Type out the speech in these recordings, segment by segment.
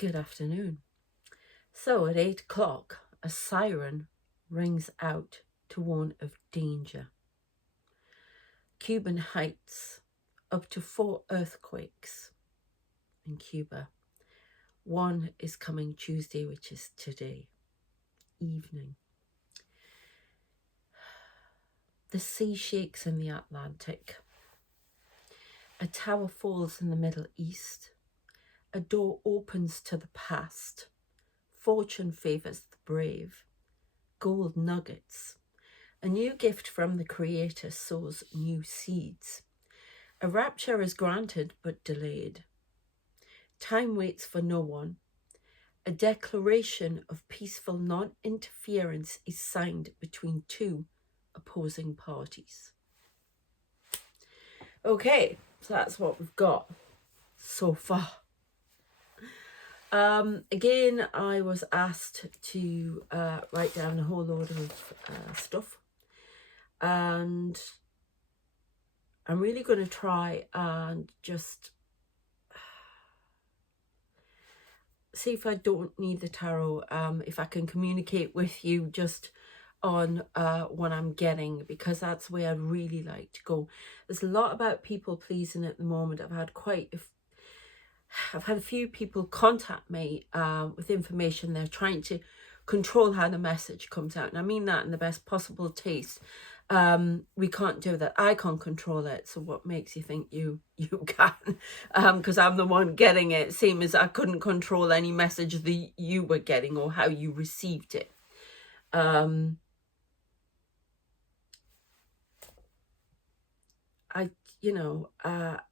Good afternoon. So at 8 o'clock, a siren rings out to warn of danger. Cuban heights, up to 4 earthquakes in Cuba. One is coming Tuesday, which is today evening. The sea shakes in the Atlantic. A tower falls in the Middle East. A door opens to the past. Fortune favors the brave. Gold nuggets. A new gift from the Creator sows new seeds. A rapture is granted but delayed. Time waits for no one. A declaration of peaceful non-interference is signed between two opposing parties. Okay, so that's what we've got so far. Again, I was asked to write down a whole load of stuff, and I'm really going to try and just see if I don't need the tarot, if I can communicate with you just on what I'm getting, because that's where I'd really like to go. There's a lot about people pleasing at the moment. I've had a few people contact me with information. They're trying to control how the message comes out. And I mean that in the best possible taste. We can't do that. I can't control it. So what makes you think you can? Because I'm the one getting it. Same as I couldn't control any message that you were getting or how you received it.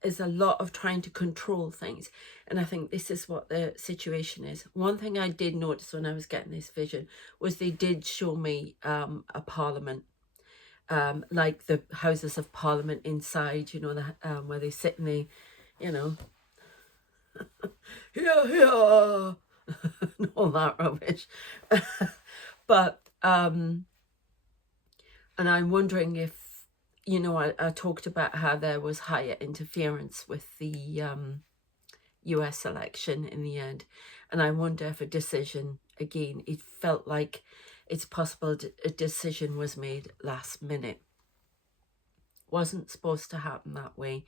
There's a lot of trying to control things, and I think this is what the situation is. One thing I did notice when I was getting this vision was they did show me a parliament, like the Houses of Parliament inside, where they sit and they, here, and all that rubbish. But and I'm wondering if, I talked about how there was higher interference with the US election in the end. And I wonder if a decision, again, it felt like it's possible a decision was made last minute. Wasn't supposed to happen that way,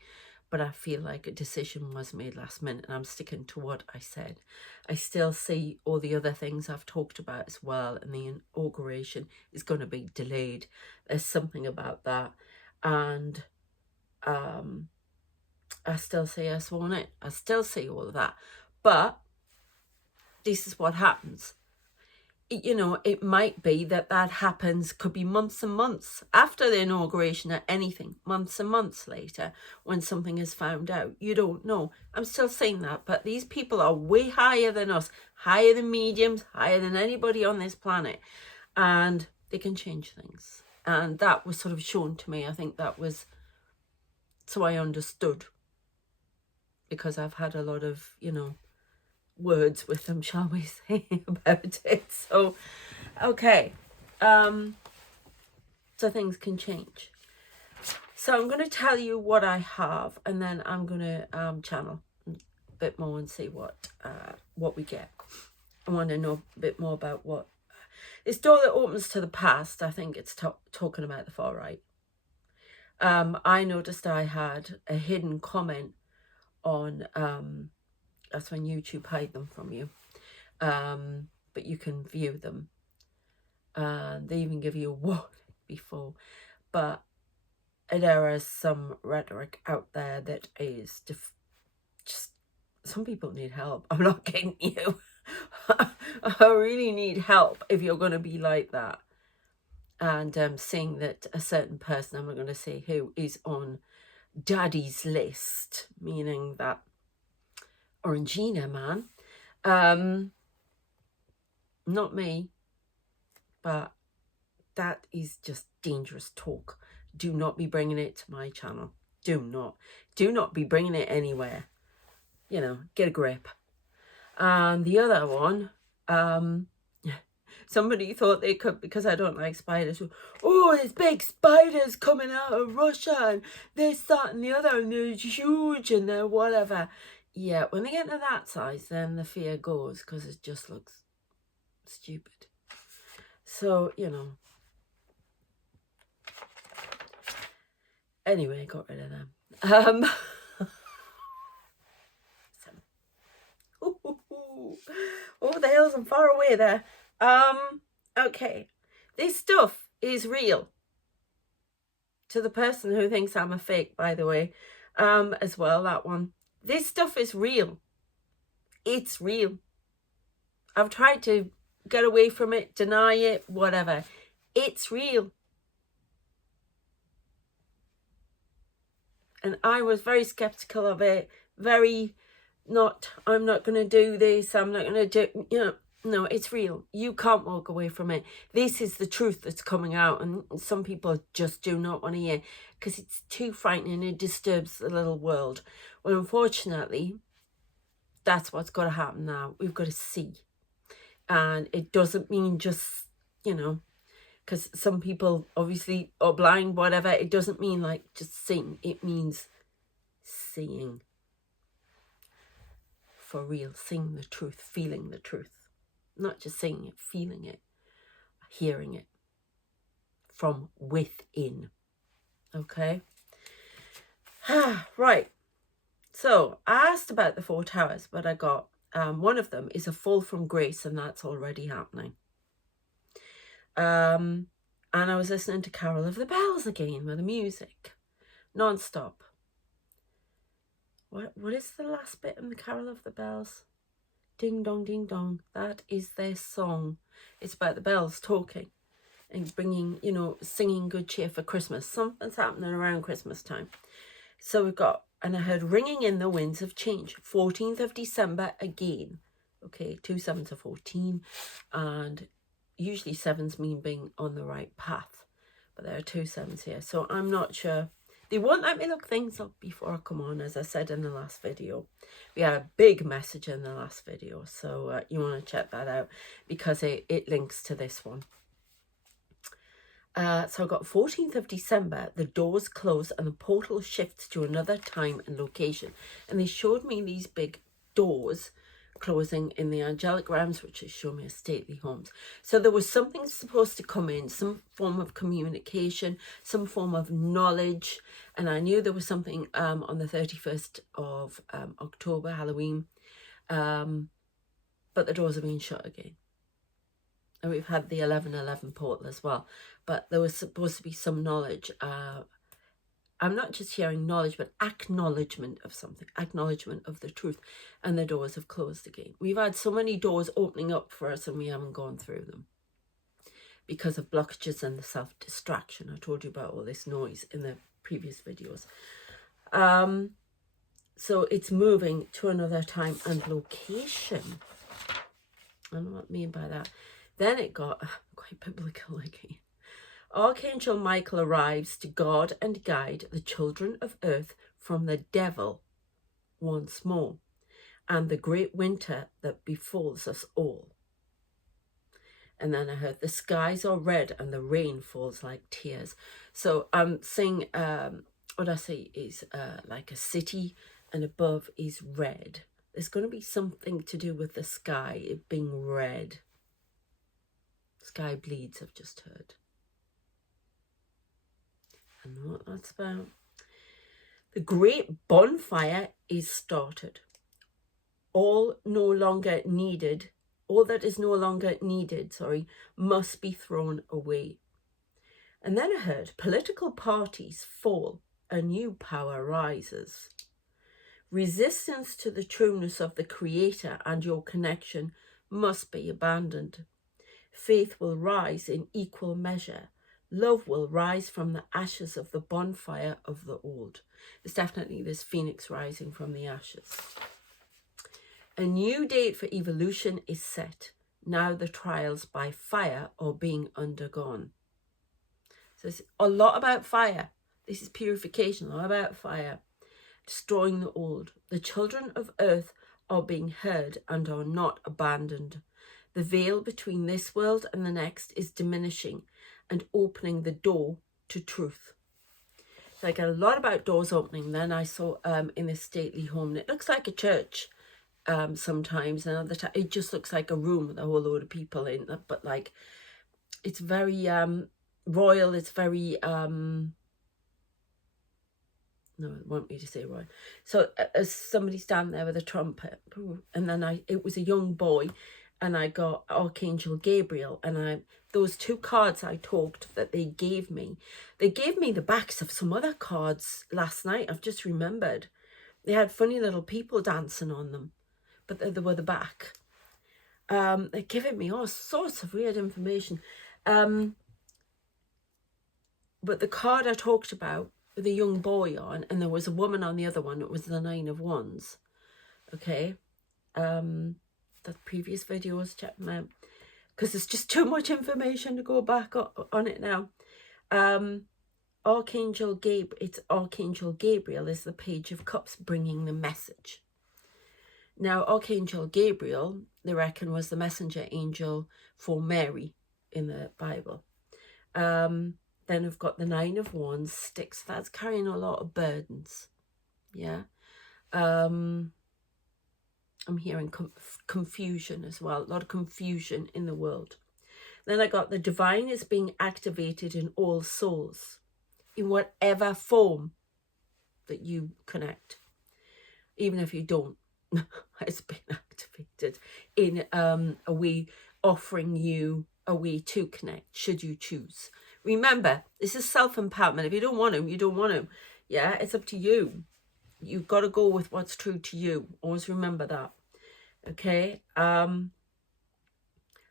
but I feel like a decision was made last minute, and I'm sticking to what I said. I still see all the other things I've talked about as well, and the inauguration is going to be delayed. There's something about that. And I still say I sworn it. I still say all of that. But this is what happens. It might be that happens, could be months and months after the inauguration or anything, months and months later when something is found out. You don't know. I'm still saying that, but these people are way higher than us, higher than mediums, higher than anybody on this planet, and they can change things. And that was sort of shown to me. I think that was, so I understood, because I've had a lot of, words with them, shall we say, about it. So, okay. So things can change. So I'm going to tell you what I have, and then I'm going to channel a bit more and see what we get. I want to know a bit more about what this door that opens to the past. I think it's talking about the far right. I noticed I had a hidden comment on, that's when YouTube hide them from you, but you can view them. They even give you a warning before, but there is some rhetoric out there that is just, some people need help. I'm not kidding you. I really need help if you're going to be like that. And seeing that a certain person, I'm not going to say who, is on Daddy's list, meaning that Orangina man, not me, but that is just dangerous talk. Do not be bringing it to my channel. Do not be bringing it anywhere. Get a grip. And the other one, somebody thought they could, because I don't like spiders. Oh, there's big spiders coming out of Russia, and this, that, and the other, and they're huge, and they're whatever. yeah, when they get to that size, then the fear goes because it just looks stupid. So, you know. Anyway, got rid of them. Oh, the hills and far away there. Okay. This stuff is real. To the person who thinks I'm a fake, by the way, as well, that one. This stuff is real. It's real. I've tried to get away from it, deny it, whatever. It's real. And I was very skeptical of it. Very not, I'm not going to do this. I'm not going to do, you know. No, it's real. You can't walk away from it. This is the truth that's coming out. And some people just do not want to hear because it's too frightening. It disturbs the little world. Well, unfortunately, that's what's got to happen now. We've got to see. And it doesn't mean just, you know, because some people obviously are blind, whatever. It doesn't mean like just seeing. It means seeing. For real. Seeing the truth. Feeling the truth. Not just seeing it, feeling it, hearing it from within. Okay? Right. So, I asked about the 4 towers, but I got one of them is a fall from grace, and that's already happening. And I was listening to Carol of the Bells again with the music, non-stop. What is the last bit in the Carol of the Bells? Ding dong, ding dong. That is their song. It's about the bells talking and bringing, you know, singing good cheer for Christmas. Something's happening around Christmas time. So we've got, and I heard ringing in the winds of change. 14th of December again. Okay, 2 7s are 14. And usually 7s mean being on the right path. But there are 2 7s here. So I'm not sure. They won't let me look things up before I come on, as I said in the last video. We had a big message in the last video, so you want to check that out because it links to this one. So I got 14th of December, the doors close and the portal shifts to another time and location. And they showed me these big doors closing in the angelic realms, which is show me a stately homes. So there was something supposed to come in, some form of communication, some form of knowledge, and I knew there was something on the 31st of October, Halloween, but the doors have been shut again. And we've had the 11/11 portal as well, but there was supposed to be some knowledge. I'm not just hearing knowledge, but acknowledgement of something, acknowledgement of the truth. And the doors have closed again. We've had so many doors opening up for us and we haven't gone through them because of blockages and the self-distraction. I told you about all this noise in the previous videos. So it's moving to another time and location. I don't know what I mean by that. Then it got quite biblical again. Archangel Michael arrives to guard and guide the children of earth from the devil once more and the great winter that befalls us all. And then I heard the skies are red and the rain falls like tears. So I'm saying what I say is like a city and above is red. There's going to be something to do with the sky, it being red. Sky bleeds, I've just heard. I know what that's about. The great bonfire is started. All that is no longer needed, must be thrown away. And then I heard political parties fall, a new power rises. Resistance to the trueness of the Creator and your connection must be abandoned. Faith will rise in equal measure. Love will rise from the ashes of the bonfire of the old. It's definitely this phoenix rising from the ashes. A new date for evolution is set. Now the trials by fire are being undergone. So it's a lot about fire. This is purification, a lot about fire. Destroying the old. The children of earth are being heard and are not abandoned. The veil between this world and the next is diminishing and opening the door to truth. So I get a lot about doors opening. Then I saw in this stately home, and it looks like a church sometimes, and other times it just looks like a room with a whole load of people in it, but like it's very royal. It's very no, it won't me to say royal. So as somebody standing there with a trumpet, and then it was a young boy, and I got Archangel Gabriel, and those two cards I talked that they gave me the backs of some other cards last night. I've just remembered. They had funny little people dancing on them, but they were the back. They're giving me all sorts of weird information. But the card I talked about with a young boy on, and there was a woman on the other one, it was the 9 of Wands. Okay. The previous videos, check them out, because there's just too much information to go back on it now. Archangel Gabriel is the Page of Cups, bringing the message. Now, Archangel Gabriel, they reckon, was the messenger angel for Mary in the Bible. Then we've got the 9 of Wands, sticks. That's carrying a lot of burdens. Yeah. I'm hearing confusion as well. A lot of confusion in the world. Then I got the divine is being activated in all souls, in whatever form that you connect. Even if you don't, it's been activated in a way, offering you a way to connect, should you choose. Remember, this is self-empowerment. If you don't want him, you don't want him. Yeah, it's up to you. You've got to go with what's true to you. Always remember that. Okay.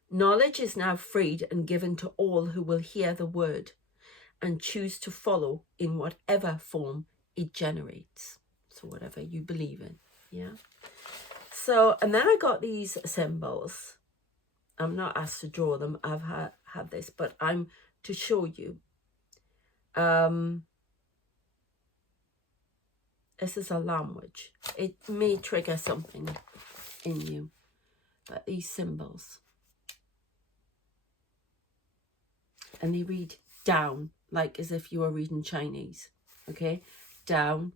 Knowledge is now freed and given to all who will hear the word and choose to follow in whatever form it generates. So whatever you believe in. Yeah. So, and then I got these symbols. I'm not asked to draw them. I've had this, but I'm to show you. This is a language. It may trigger something in you. But these symbols. And they read down, like as if you were reading Chinese. Okay? Down,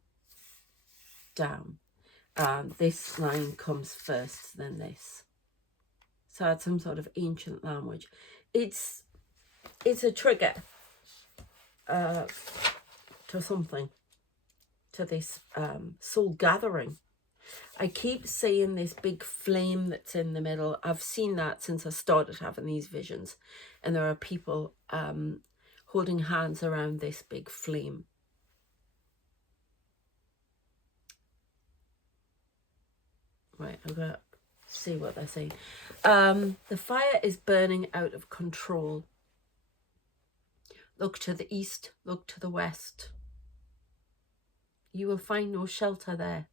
down. This line comes first, then this. So it's some sort of ancient language. It's a trigger to something, to this soul gathering. I keep seeing this big flame that's in the middle. I've seen that since I started having these visions, and there are people holding hands around this big flame. Right, I'm gonna see what they're saying. The fire is burning out of control. Look to the east, look to the west. You will find no shelter there.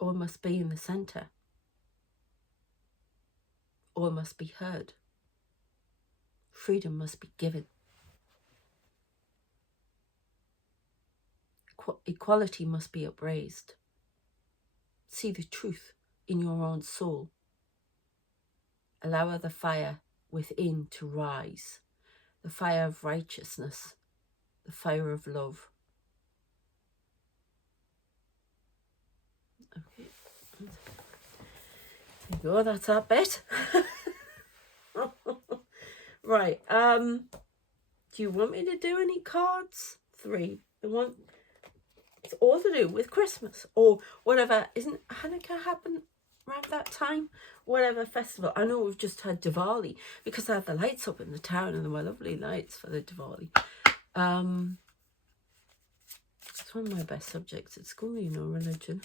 All must be in the center. All must be heard. Freedom must be given. Equality must be upraised. See the truth in your own soul. Allow the fire within to rise. The fire of righteousness. The fire of love. Okay. There you go, that's that bit. Right. Do you want me to do any cards? 3. It's all to do with Christmas or whatever. Isn't Hanukkah happen around that time? Whatever festival. I know we've just had Diwali because I had the lights up in the town and there were lovely lights for the Diwali. It's one of my best subjects at school, you know, religion.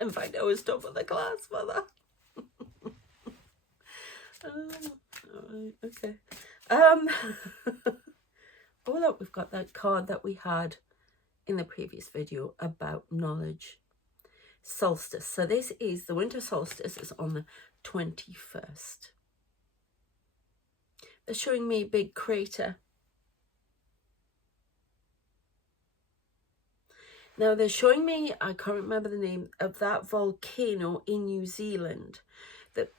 In fact, I was top of the class for that. Alright, okay. Oh look, we've got that card that we had in the previous video about knowledge. Solstice. So this is the winter solstice is on the 21st. They're showing me a big crater. Now they're showing me, I can't remember the name of that volcano in New Zealand that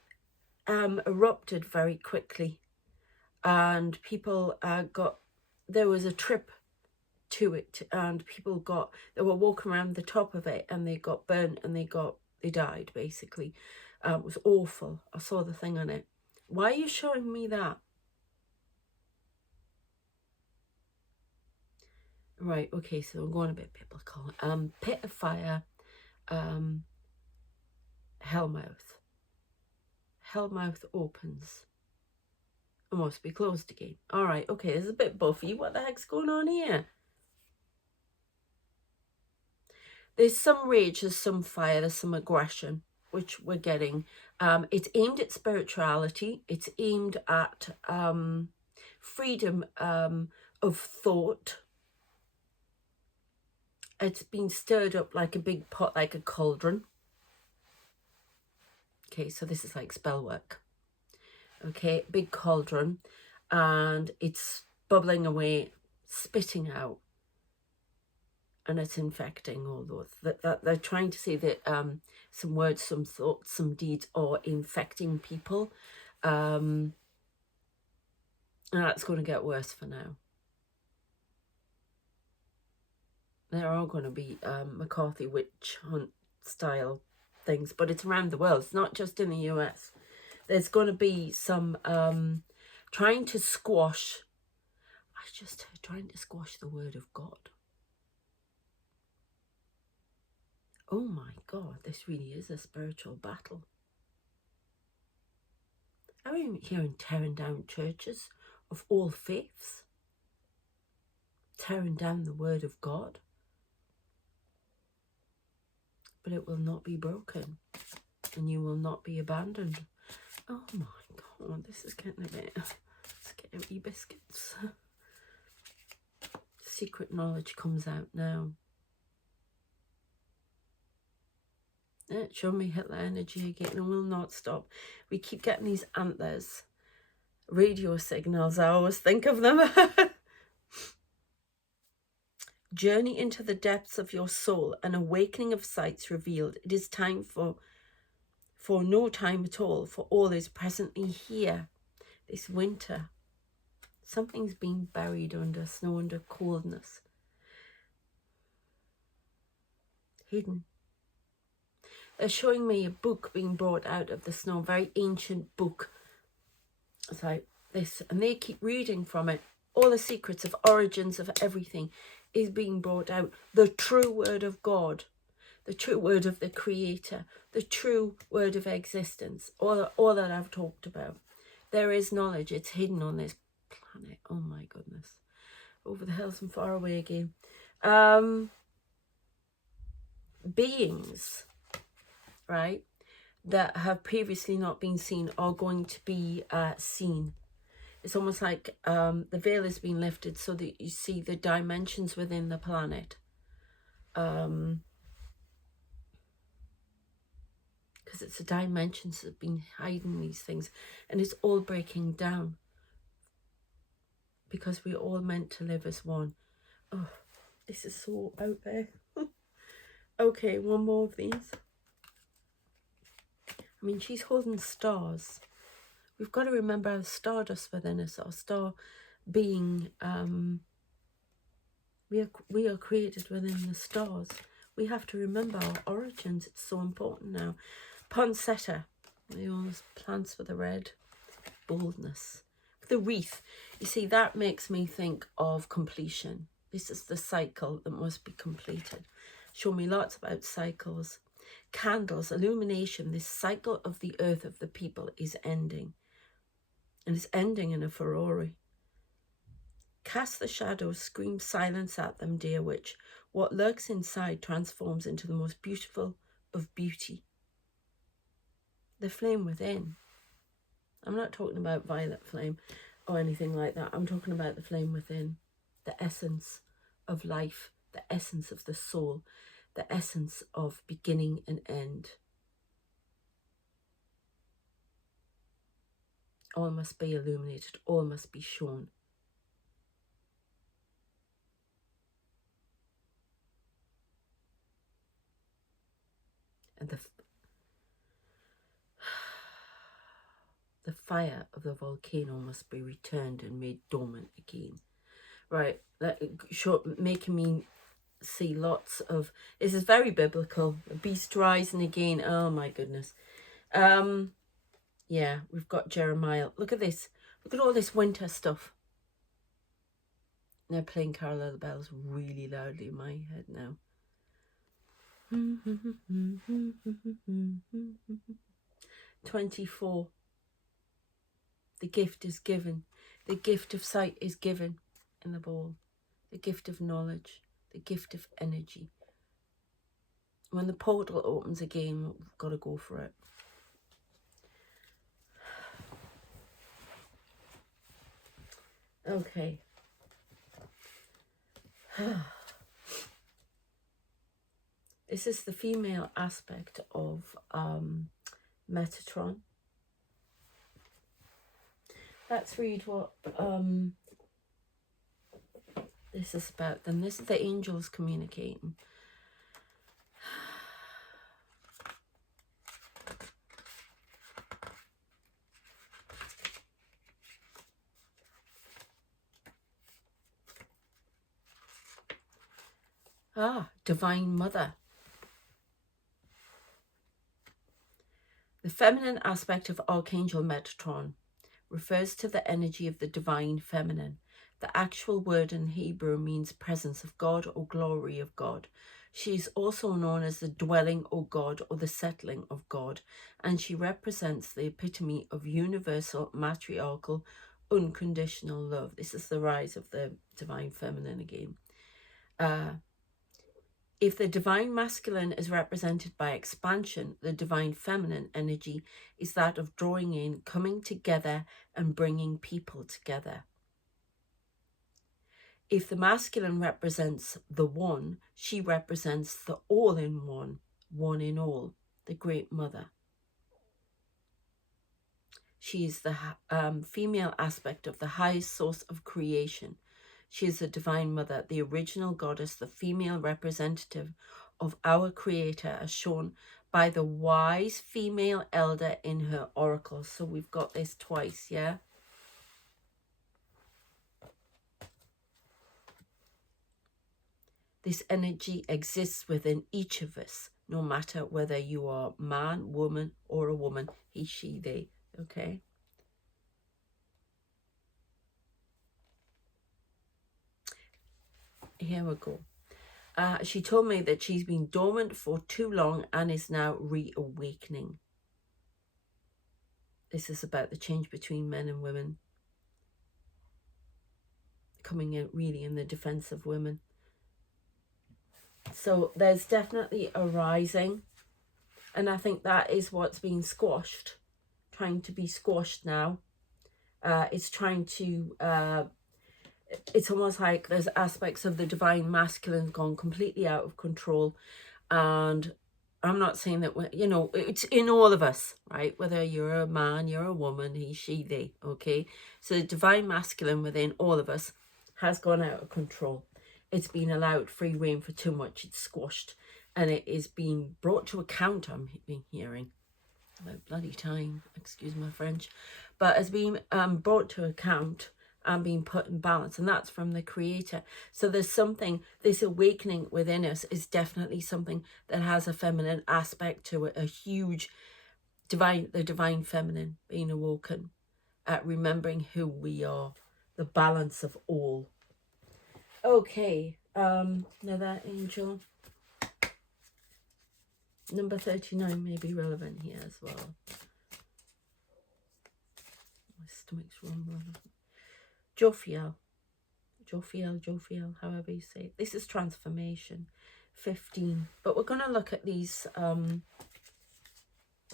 erupted very quickly. and people there was a trip to it, and they were walking around the top of it, and they got burnt, and they died, basically. It was awful. I saw the thing on it. Why are you showing me that? Right, okay, so I'm going a bit biblical. Pit of fire, hellmouth. Hellmouth opens. It must be closed again. All right, okay, this is a bit buffy. What the heck's going on here? There's some rage, there's some fire, there's some aggression, which we're getting. It's aimed at spirituality. It's aimed at freedom of thought. It's been stirred up like a big pot, like a cauldron. Okay, so this is like spell work. Okay, big cauldron, and it's bubbling away, spitting out, and it's infecting all those. That they're trying to say that some words, some thoughts, some deeds are infecting people, and that's going to get worse for now. There are going to be McCarthy witch hunt style things, but it's around the world. It's not just in the US. There's going to be some trying to squash. I just heard trying to squash the word of God. Oh my God, this really is a spiritual battle. Are we hearing tearing down churches of all faiths? Tearing down the word of God? But it will not be broken, and you will not be abandoned. Oh my God, this is getting a bit scary biscuits. Secret knowledge comes out now. Show me Hitler energy again, and will not stop. We keep getting these antlers, radio signals. I always think of them. Journey into the depths of your soul, an awakening of sights revealed. It is time for no time at all, for all is presently here. This winter, something's been buried under snow, under coldness, hidden. They're showing me a book being brought out of the snow, a very ancient book. It's like this, and they keep reading from it. All the secrets of origins of everything is being brought out. The true word of God, the true word of the Creator, the true word of existence, all that I've talked about. There is knowledge. It's hidden on this planet. Oh my goodness. Over the hills and far away again. Beings, right, that have previously not been seen are going to be seen. It's almost like the veil has been lifted so that you see the dimensions within the planet. Because it's the dimensions that have been hiding these things, and it's all breaking down because we're all meant to live as one. Oh, this is so out there. Okay, one more of these. I mean, she's holding stars. We've got to remember our stardust within us, our star being. We are created within the stars. We have to remember our origins. It's so important now. Poinsettia, those plants with the red, boldness. The wreath, you see, that makes me think of completion. This is the cycle that must be completed. Show me lots about cycles. Candles, illumination, this cycle of the earth of the people is ending. And it's ending in a Ferrari. Cast the shadows, scream silence at them, dear witch. What lurks inside transforms into the most beautiful of beauty. The flame within. I'm not talking about violet flame or anything like that. I'm talking about the flame within. The essence of life, the essence of the soul, the essence of beginning and end. All must be illuminated, all must be shown. And The fire of the volcano must be returned and made dormant again. Right, making me see lots of, this is very biblical. The beast rising again. Oh my goodness. Yeah, we've got Jeremiah. Look at this. Look at all this winter stuff. They're playing Carol of the Bells really loudly in my head now. 24. The gift is given. The gift of sight is given in the ball. The gift of knowledge. The gift of energy. When the portal opens again, we've got to go for it. Okay. This is the female aspect of Metatron. Let's read what this is about. Then this is the angels communicating. Divine Mother. The feminine aspect of Archangel Metatron refers to the energy of the divine feminine. The actual word in Hebrew means presence of God or glory of God. She is also known as the dwelling of God or the settling of God, and she represents the epitome of universal, matriarchal, unconditional love. This is the rise of the divine feminine again. If the divine masculine is represented by expansion, the divine feminine energy is that of drawing in, coming together, and bringing people together. If the masculine represents the one, she represents the all-in-one, one in all, the Great Mother. She is the female aspect of the highest source of creation. She is the Divine Mother, the original goddess, the female representative of our Creator, as shown by the wise female elder in her oracle. So we've got this twice, yeah? This energy exists within each of us, no matter whether you are man, woman, or a woman, he, she, they, okay? Here we go. She told me that she's been dormant for too long and is now reawakening. This is about the change between men and women. Coming in really in the defense of women. So there's definitely a rising. And I think that is what's being squashed. Trying to be squashed now. It's trying to... it's almost like there's aspects of the divine masculine gone completely out of control. And I'm not saying that, you know, it's in all of us, right? Whether you're a man, you're a woman, he, she, they, okay? So the divine masculine within all of us has gone out of control. It's been allowed free rein for too much. It's squashed. And it is being brought to account, I'm hearing. About bloody time, excuse my French. But it's been brought to account and being put in balance, and that's from the Creator. So there's something, this awakening within us is definitely something that has a feminine aspect to it, a huge the divine feminine being awoken, at remembering who we are, the balance of all. Okay, another angel. Number 39 may be relevant here as well. My stomach's rumbling. Jophiel, however you say it. This is transformation, 15. But we're going to look at these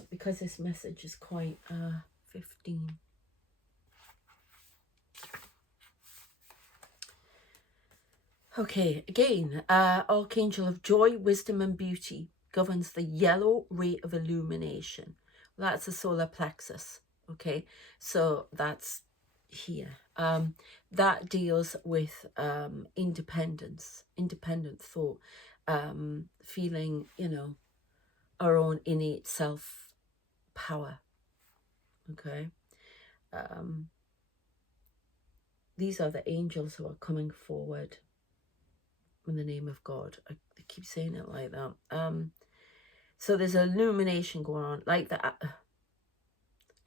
because this message is quite 15. Okay, again, Archangel of Joy, Wisdom and Beauty governs the yellow ray of illumination. That's the solar plexus, okay? So that's here. That deals with independence, independent thought, feeling, you know, our own innate self power, okay? These are the angels who are coming forward in the name of God. I keep saying it like that. So there's an illumination going on, like that.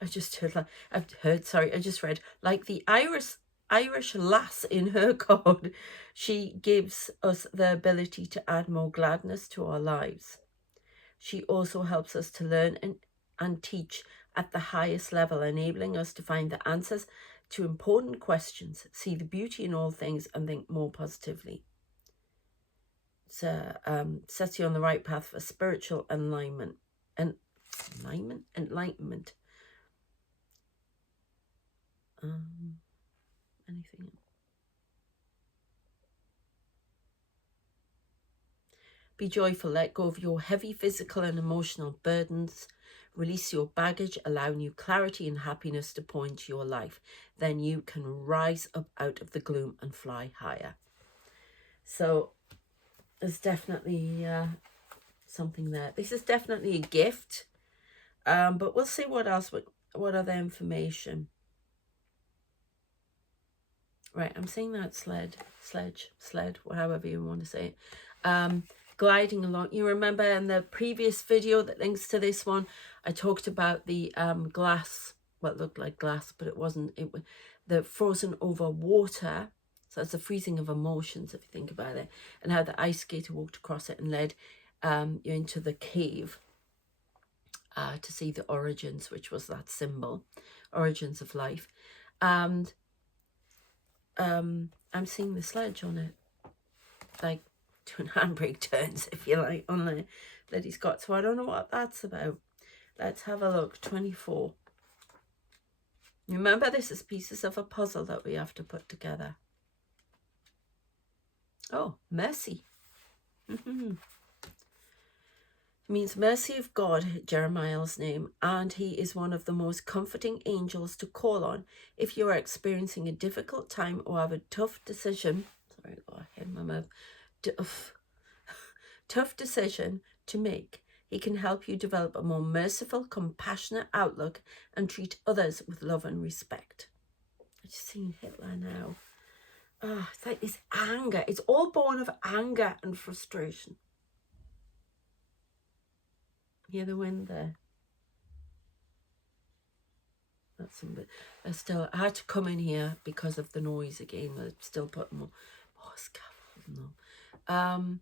I just read, like the Irish lass in her card. She gives us the ability to add more gladness to our lives. She also helps us to learn and teach at the highest level, enabling us to find the answers to important questions, see the beauty in all things, and think more positively. So, sets you on the right path for spiritual enlightenment. Enlightenment. Anything? Be joyful. Let go of your heavy physical and emotional burdens. Release your baggage, allow new clarity and happiness to point to your life. Then you can rise up out of the gloom and fly higher. So there's definitely something there. This is definitely a gift. But we'll see what else, what other information. Right, I'm saying that sled, however you want to say it. Gliding along. You remember in the previous video that links to this one, I talked about the glass, well, it looked like glass, but it wasn't. It was the frozen over water. So it's the freezing of emotions, if you think about it, and how the ice skater walked across it and led you into the cave to see the origins, which was that symbol, origins of life. And I'm seeing the sledge on it, like doing handbrake turns, if you like, on there that he's got. So I don't know what that's about. Let's have a look. 24. Remember, this is pieces of a puzzle that we have to put together. Oh, mercy. It means mercy of God, Jeremiah's name, and he is one of the most comforting angels to call on if you are experiencing a difficult time or have a tough decision. Sorry, I got a head in my mouth. Tough decision to make. He can help you develop a more merciful, compassionate outlook and treat others with love and respect. I've just seen Hitler now. Oh, it's like this anger. It's all born of anger and frustration. Hear the wind there? That's some bit. Still, I had to come in here because of the noise again. They're still putting more scaffolding on.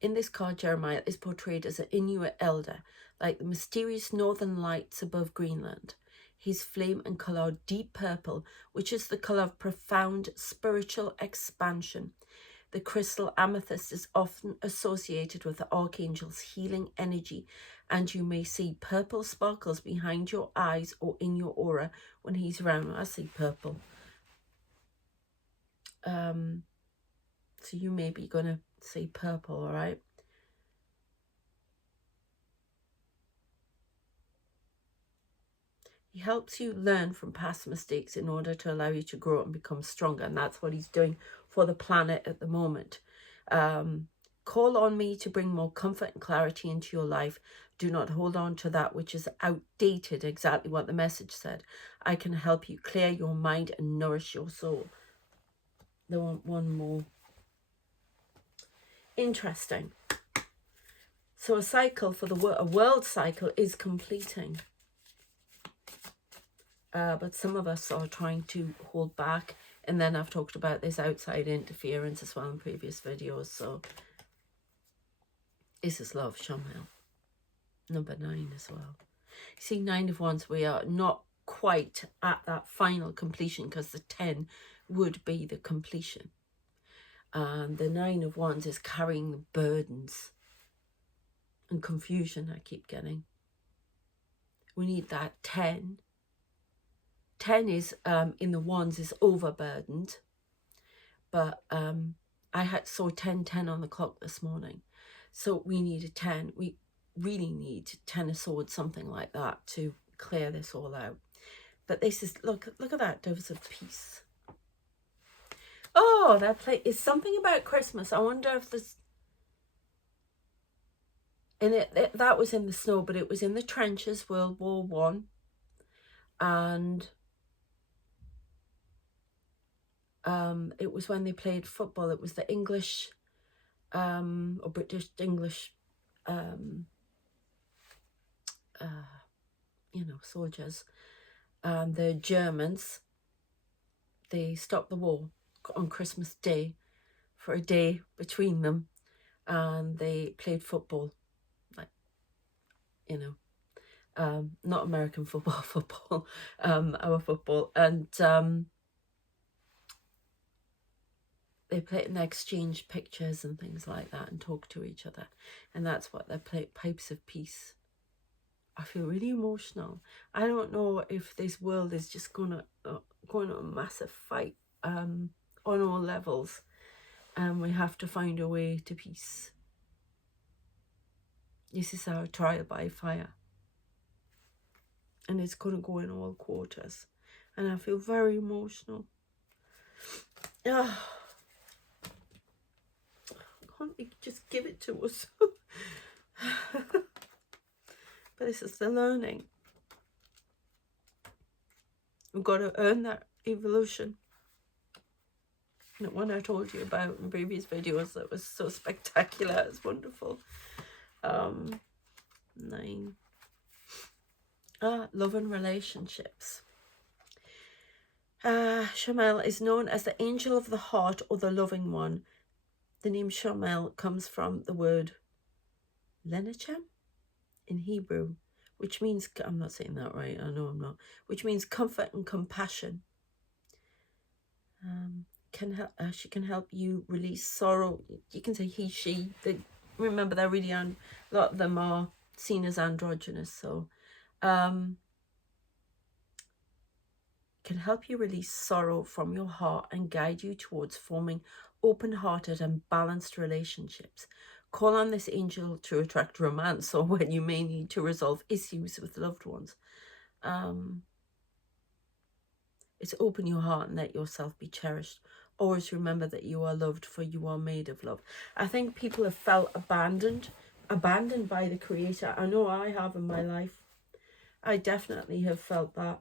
In this card, Jeremiah is portrayed as an Inuit elder, like the mysterious northern lights above Greenland. His flame and colour are deep purple, which is the colour of profound spiritual expansion. The crystal amethyst is often associated with the archangel's healing energy, and you may see purple sparkles behind your eyes or in your aura when he's around. I see purple. So you may be going to see purple, all right? He helps you learn from past mistakes in order to allow you to grow and become stronger. And that's what he's doing for the planet at the moment. Call on me to bring more comfort and clarity into your life. Do not hold on to that which is outdated, exactly what the message said. I can help you clear your mind and nourish your soul. They want one more. Interesting. So a cycle for a world cycle is completing. But some of us are trying to hold back. And then I've talked about this outside interference as well in previous videos. So this is love, Shamil. Number 9 as well. You see, 9 of Wands, we are not quite at that final completion because the 10 would be the completion. And the 9 of Wands is carrying the burdens and confusion I keep getting. We need that 10. 10 is in the Wands is overburdened, but I saw 10:10 on the clock this morning, so we need a 10. We really need 10 of Swords, something like that, to clear this all out. But this is look at that, Doves of Peace. Oh, that play is something about Christmas. I wonder if there's And that was in the snow, but it was in the trenches, World War One, and it was when they played football. It was the English or British English you know, soldiers, and the Germans, they stopped the war on Christmas Day for a day between them, and they played football, like, you know, not American football, football, our football, and they played and they exchanged pictures and things like that and talked to each other, and that's what they played, Pipes of Peace. I feel really emotional. I don't know if this world is just going on a massive fight on all levels, and we have to find a way to peace. This is our trial by fire, and it's going to go in all quarters, and I feel very emotional. Can't they just give it to us? But this is the learning. We've got to earn that evolution. The one I told you about in previous videos that was so spectacular, it's wonderful. 9. Love and relationships. Shamel is known as the angel of the heart or the loving one. The name Shamel comes from the word Lenachem in Hebrew, which means, I'm not saying that right, I know I'm not, which means comfort and compassion. She can help you release sorrow. You can say he, she. Remember, they're really a lot of them are seen as androgynous, so can help you release sorrow from your heart and guide you towards forming open-hearted and balanced relationships. Call on this angel to attract romance or when you may need to resolve issues with loved ones. It's open your heart and let yourself be cherished. Always remember that you are loved, for you are made of love. I think people have felt abandoned by the Creator. I know I have in my life. I definitely have felt that.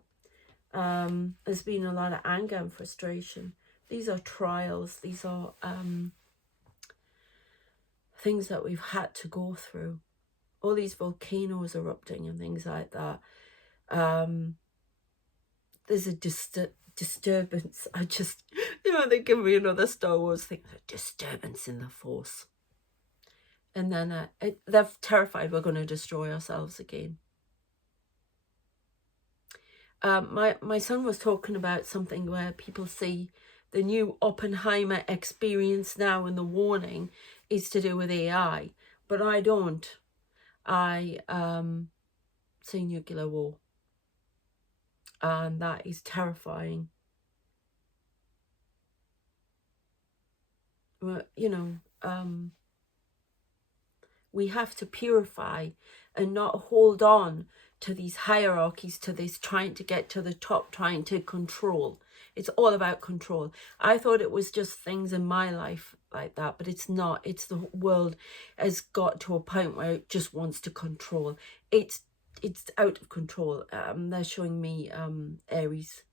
There's been a lot of anger and frustration. These are trials. These are things that we've had to go through. All these volcanoes erupting and things like that. There's a disturbance. I just, they give me another Star Wars thing. A disturbance in the Force. And then they're terrified we're going to destroy ourselves again. My son was talking about something where people see the new Oppenheimer experience now, and the warning is to do with AI. But I don't. I see nuclear war. And that is terrifying. We have to purify and not hold on to these hierarchies, to this trying to get to the top, trying to control. It's all about control. I thought it was just things in my life like that, but it's not. It's the world has got to a point where it just wants to control. It's out of control. They're showing me Aries,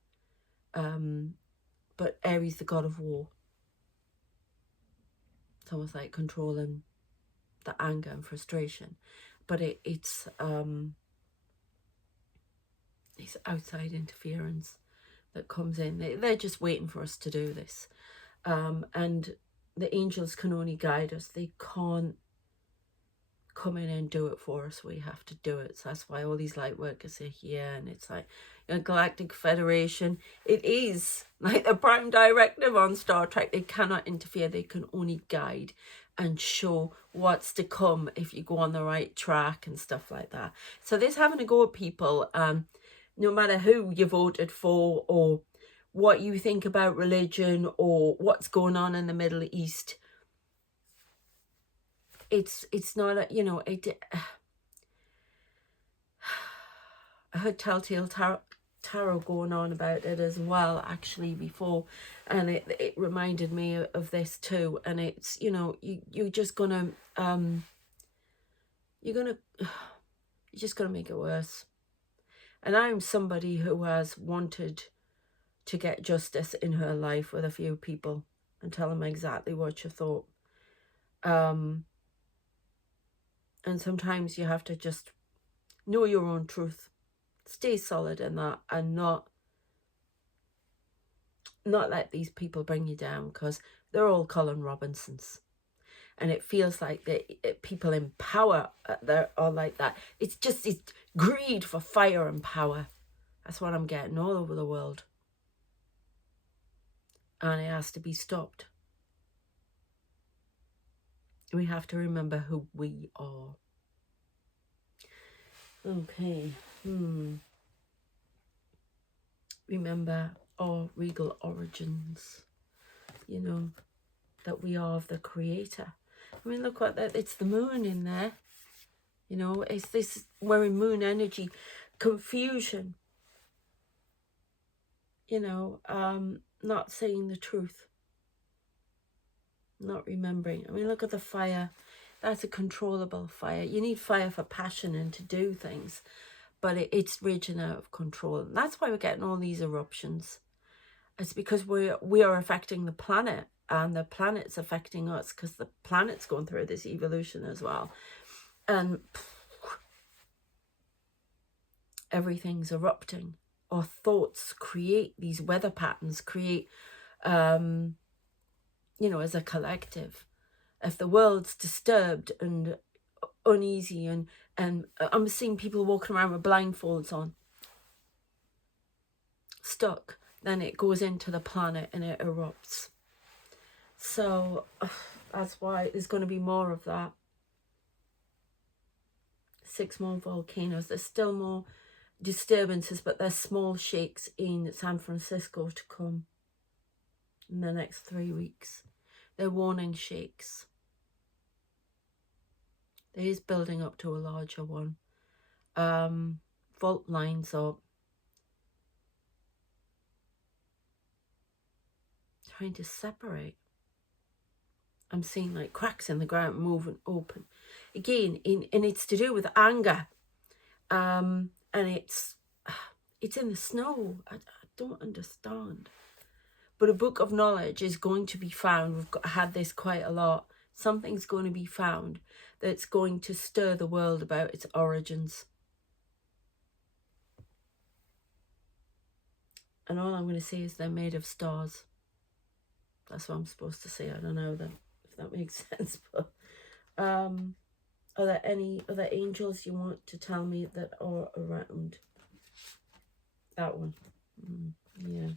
but Aries, the god of war. It's almost like controlling the anger and frustration, but it's outside interference that comes in. They're just waiting for us to do this, and the angels can only guide us. They can't come in and do it for us. We have to do it. So that's why all these light workers are here, and it's like Galactic Federation. It is like the prime directive on Star Trek. They cannot interfere. They can only guide and show what's to come if you go on the right track and stuff like that. So this having to go at people, no matter who you voted for or what you think about religion or what's going on in the Middle East, it's not I heard Telltale Tarot going on about it as well actually before, and it reminded me of this too. And it's you're just gonna you're just gonna make it worse. And I'm somebody who has wanted to get justice in her life with a few people and tell them exactly what you thought. And sometimes you have to just know your own truth, stay solid in that, and not let these people bring you down, because they're all Colin Robinsons. And it feels like people in power are like that. It's greed for fire and power. That's what I'm getting all over the world. And it has to be stopped. We have to remember who we are. Okay. Remember our regal origins. You know, that we are of the Creator. I mean, look what that, it's the moon in there. You know, it's this, we're in moon energy, confusion. You know, not saying the truth. Not remembering. I mean, look at the fire. That's a controllable fire. You need fire for passion and to do things. But it's raging out of control. And that's why we're getting all these eruptions. It's because we are affecting the planet. And the planet's affecting us, because the planet's going through this evolution as well. And everything's erupting. Our thoughts create these weather patterns, create, you know, as a collective. If the world's disturbed and uneasy, and I'm seeing people walking around with blindfolds on, stuck, then it goes into the planet and it erupts. So that's why there's going to be more of that. 6 more volcanoes. There's still more disturbances, but there's small shakes in San Francisco to come in the next 3 weeks. They're warning shakes. There is building up to a larger one. Fault lines are trying to separate. I'm seeing like cracks in the ground moving open. Again, and it's to do with anger. And it's in the snow. I don't understand. But a book of knowledge is going to be found. We've had this quite a lot. Something's going to be found that's going to stir the world about its origins. And all I'm going to say is they're made of stars. That's what I'm supposed to say. I don't know if that makes sense. But are there any other angels you want to tell me that are around? That one. Yeah.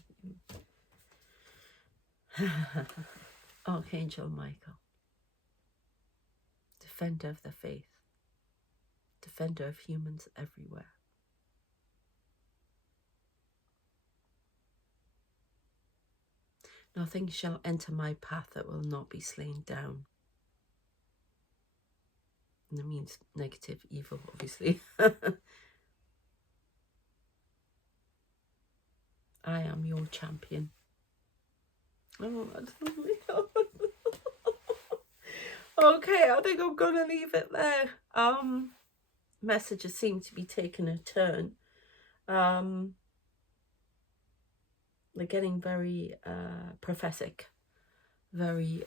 Archangel Michael. Defender of the faith. Defender of humans everywhere. Nothing shall enter my path that will not be slain down. And that means negative, evil, obviously. I am your champion. Oh, I don't know. Okay, I think I'm gonna leave it there. Messages seem to be taking a turn. They're getting very prophetic, very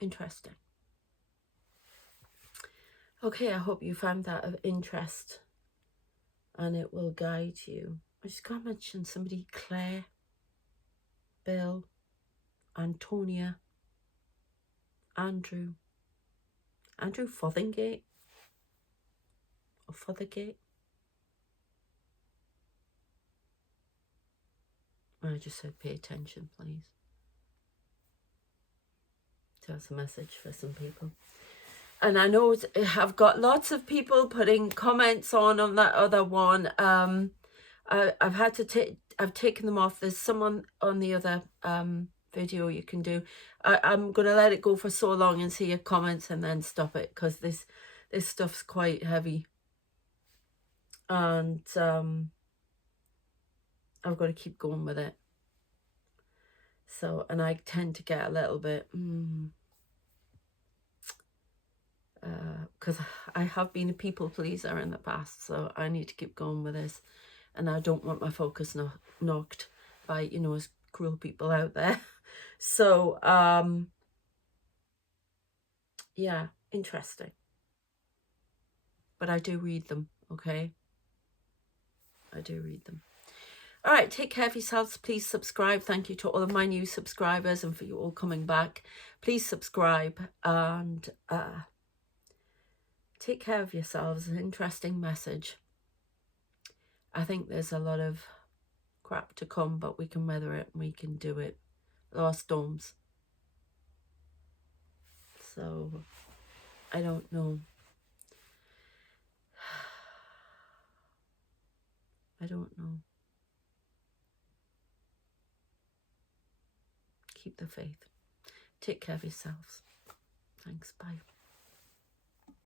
interesting. Okay, I hope you found that of interest and it will guide you. I just got to mention somebody: Claire, Bill, Antonia, Andrew Fothingate or Fothergate. I just said pay attention, please. So that's a message for some people. And I know I've got lots of people putting comments on that other one. I've had to I've taken them off. There's someone on the other video you can do. I'm gonna let it go for so long and see your comments and then stop it, because this stuff's quite heavy, and I've got to keep going with it. So, and I tend to get a little bit because I have been a people pleaser in the past, so I need to keep going with this, and I don't want my focus knocked by, you know, as cruel people out there. So yeah, interesting, but I do read them. Okay, I do read them. All right, take care of yourselves. Please subscribe. Thank you to all of my new subscribers and for you all coming back. Please subscribe and take care of yourselves. An interesting message. I think there's a lot of crap to come, but we can weather it and we can do it. There are storms. So, I don't know. I don't know. Keep the faith. Take care of yourselves. Thanks. Bye.